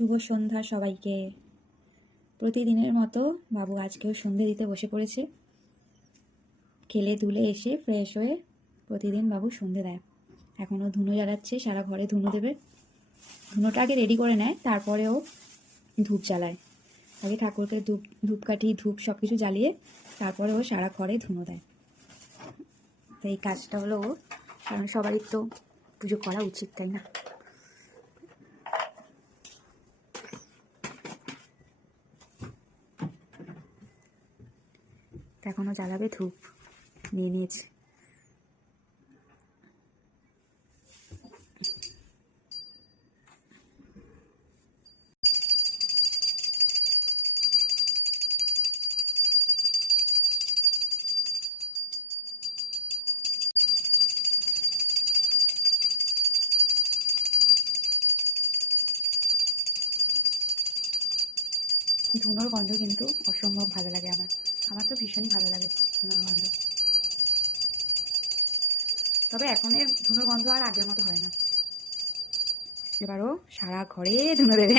শুভ সন্ধ্যা সবাইকে। প্রতিদিনের মতো বাবু আজকেও সন্ধে দিতে বসে পড়েছে। খেলে তুলে এসে ফ্রেশ হয়ে প্রতিদিন বাবু সন্ধে দেয়। এখনও ধুনো জ্বালাচ্ছে, সারা ঘরে ধুনো দেবে। ধুনোটা আগে রেডি করে নেয়, তারপরেও ধূপ জ্বালায়। আগে ঠাকুরকে ধূপকাঠি ধূপ সব কিছু জ্বালিয়ে তারপরে ও সারা ঘরে ধুনো দেয়। তো এই কাজটা হলো ও, কারণ সবারই তো পুজো করা উচিত, তাই না? এখনও জ্বালাবে, ধূপ নিয়ে নিয়েছে। ধুনোর গন্ধ কিন্তু অসম্ভব ভালো লাগে আমার তো ভীষণই ভালো লাগে ধুনোর গন্ধ। তবে এখনের ধুনোর গন্ধ আর আগের মতো হয় না। এবারও সারা ঘরে ধুনো দেবে।